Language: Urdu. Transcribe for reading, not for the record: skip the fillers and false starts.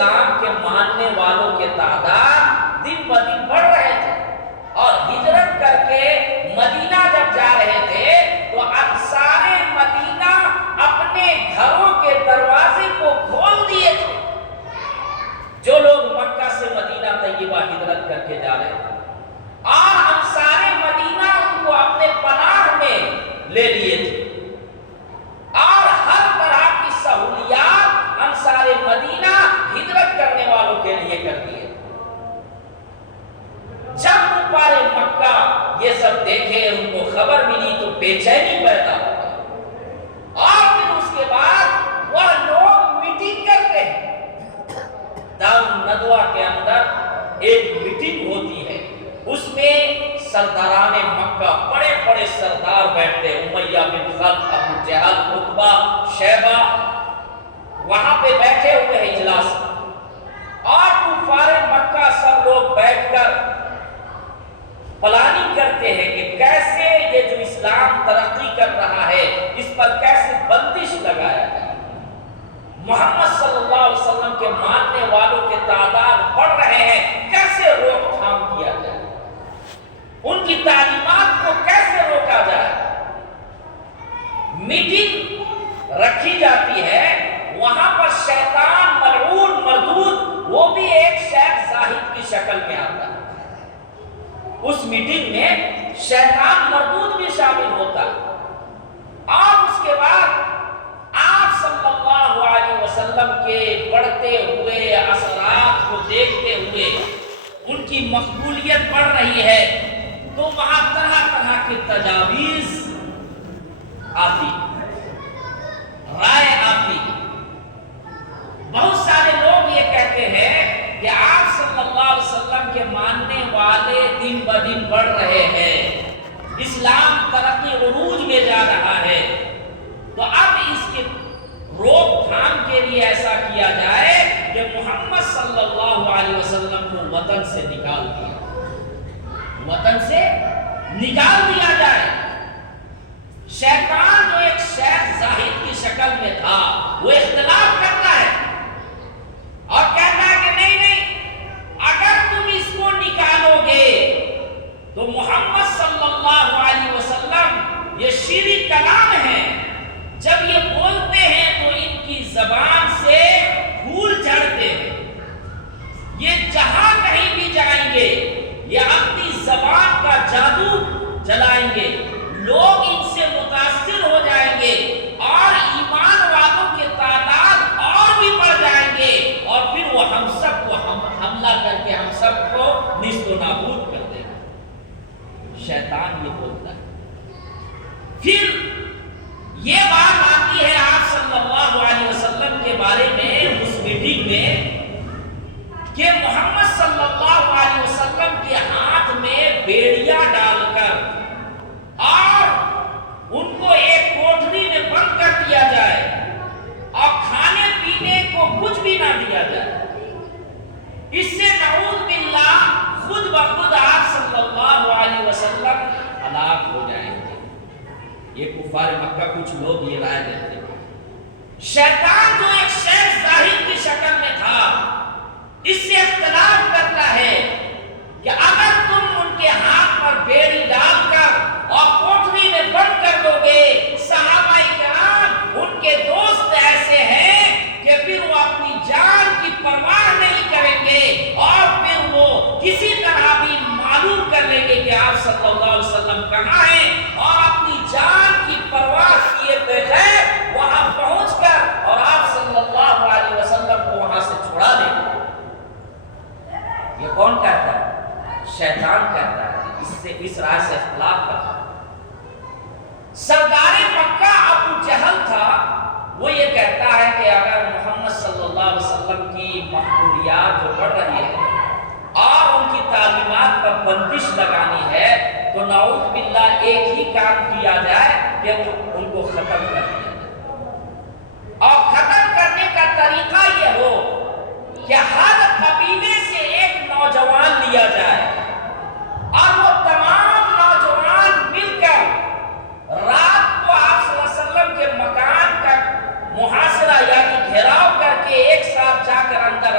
اسلام کے ماننے والوں کے تعداد دن بدن بڑھ رہے تھے، اور ہجرت کر کے مدینہ جب جا رہے تھے تو انصار مدینہ اپنے گھروں کے دروازے کو کھول دیے تھے، جو لوگ مکہ سے مدینہ طیبہ ہجرت کر کے جا رہے تھے، اور انصار مدینہ ان کو اپنے پناہ میں لے لیے تھے، اور ہر طرح کی سہولیات انصار مدینہ ہجرت کرنے والوں کے لیے کر دیے۔ جب کفار مکہ یہ سب دیکھے، ان کو خبر ملی تو بے چینی پیدا ہو گئی، اور پھر اس کے بعد وہ لوگ میٹنگ کرتے ہیں۔ دار الندوہ کے اندر ایک میٹنگ ہوتی ہے، اس میں سرداران مکہ بڑے بڑے سردار بیٹھتے، امیہ بن خلف، ابو جہل، عتبہ، شیبہ، وہاں پہ بیٹھے ہوئے ہیں اجلاس، اور کفار مکہ سب لوگ بیٹھ کر پلاننگ کرتے ہیں کہ کیسے یہ جو اسلام ترقی کر رہا ہے اس پر کیسے بندش لگایا جائے، محمد صلی اللہ علیہ وسلم کے ماننے والوں کے تعداد بڑھ رہے ہیں، کیسے روک تھام کیا جائے، ان کی تعلیمات کو کیسے روکا جائے۔ میٹنگ رکھی جاتی ہے، وہاں پر شیطان ملعون مردود وہ بھی ایک شیخ زاہد کی شکل میں آتا ہے، اس میٹنگ میں شیطان مردود بھی شامل ہوتا ہے، اور اس کے بعد آپ صلی اللہ علیہ وسلم کے بڑھتے ہوئے اثرات کو دیکھتے ہوئے ان کی مقبولیت بڑھ رہی ہے، تو وہاں طرح طرح کی تجاویز آتی، رائے آتی۔ بہت سارے لوگ یہ کہتے ہیں کہ آپ صلی اللہ علیہ وسلم کے ماننے والے دن بدن بڑھ رہے ہیں، اسلام ترقی عروج میں جا رہا ہے، تو اب اس کے روک تھام کے لیے ایسا کیا جائے کہ محمد صلی اللہ علیہ وسلم کو وطن سے نکال دیا جائے۔ شیطان جو ایک شیخ زاہد کی شکل میں تھا وہ اختلاف کرتا ہے اور کہتا ہے کہ نہیں، اگر تم اس کو نکالو گے تو محمد صلی اللہ علیہ وسلم یہ شیریں کلام ہے، جب یہ بولتے ہیں تو ان کی زبان سے پھول جھڑتے ہیں، یہ جہاں کہیں بھی جائیں گے یہ اپنی زبان کا جادو جلائیں گے، لوگ ان سے متاثر ہو جائیں گے، اور ایمان والوں کے تعداد اور بھی بڑھ جائیں گے، اور پھر وہ ہم سب کو حملہ کر کے ہم سب کو نیست و نابود کر دے گا۔ شیطان یہ بولتا ہے۔ پھر یہ بات آتی ہے آپ صلی اللہ علیہ وسلم کے بارے میں اس میٹنگ میں کہ محمد صلی اللہ علیہ وسلم کے ہاتھ میں بیڑیا ڈال کر اور ان کو ایک کوٹھری میں بند کر دیا جائے، اور کھانے پینے کو کچھ بھی نہ دیا جائے، اس سے نعوذ باللہ خود بخود آپ صلی اللہ علیہ وسلم ہلاک ہو جائیں گے۔ یہ کفار مکہ کچھ لوگ یہ رائے دیتے ہیں۔ شیطان جو ایک شیخ زاہد کی شکل میں تھا اس سے اختلاف کرتا ہے کہ اگر تم ان کے ہاتھ پر بیڑی ڈال کر اور کوٹھری میں بند کر دو گے، صحابہ کرام ان کے دوست ایسے ہیں کہ پھر وہ اپنی جان کی پرواہ نہیں کریں گے، اور پھر وہ کسی طرح بھی معلوم کر لیں گے کہ آپ صلی اللہ علیہ وسلم کہاں ہیں، اور اپنی جان کی پرواہ کیے بغیر وہاں پہنچ کر اور آپ صلی اللہ علیہ وسلم کو وہاں سے چھڑا لیں گے۔ یہ کون کہتا ہے؟ شیطان کہتا ہے، اس رائے سے اختلاف کرتا ہے۔ سردار مکہ ابو جہل تھا، وہ یہ کہتا ہے کہ اگر محمد صلی اللہ علیہ وسلم کی مقبولیات جو بڑھ رہی ہے اور ان کی تعلیمات پر بندش لگانی ہے تو نعوذ باللہ ایک ہی کام کیا جائے کہ ان کو ختم کر دیا جائے، اور ختم کرنے کا طریقہ یہ ہو کہ ہر قبیلے سے ایک نوجوان لیا جائے، اور وہ تمام نوجوان مل کر رات کو آپ صلی اللہ علیہ وسلم کے مکان کا محاصرہ یعنی گھیراؤ کر کے ایک ساتھ جا کر اندر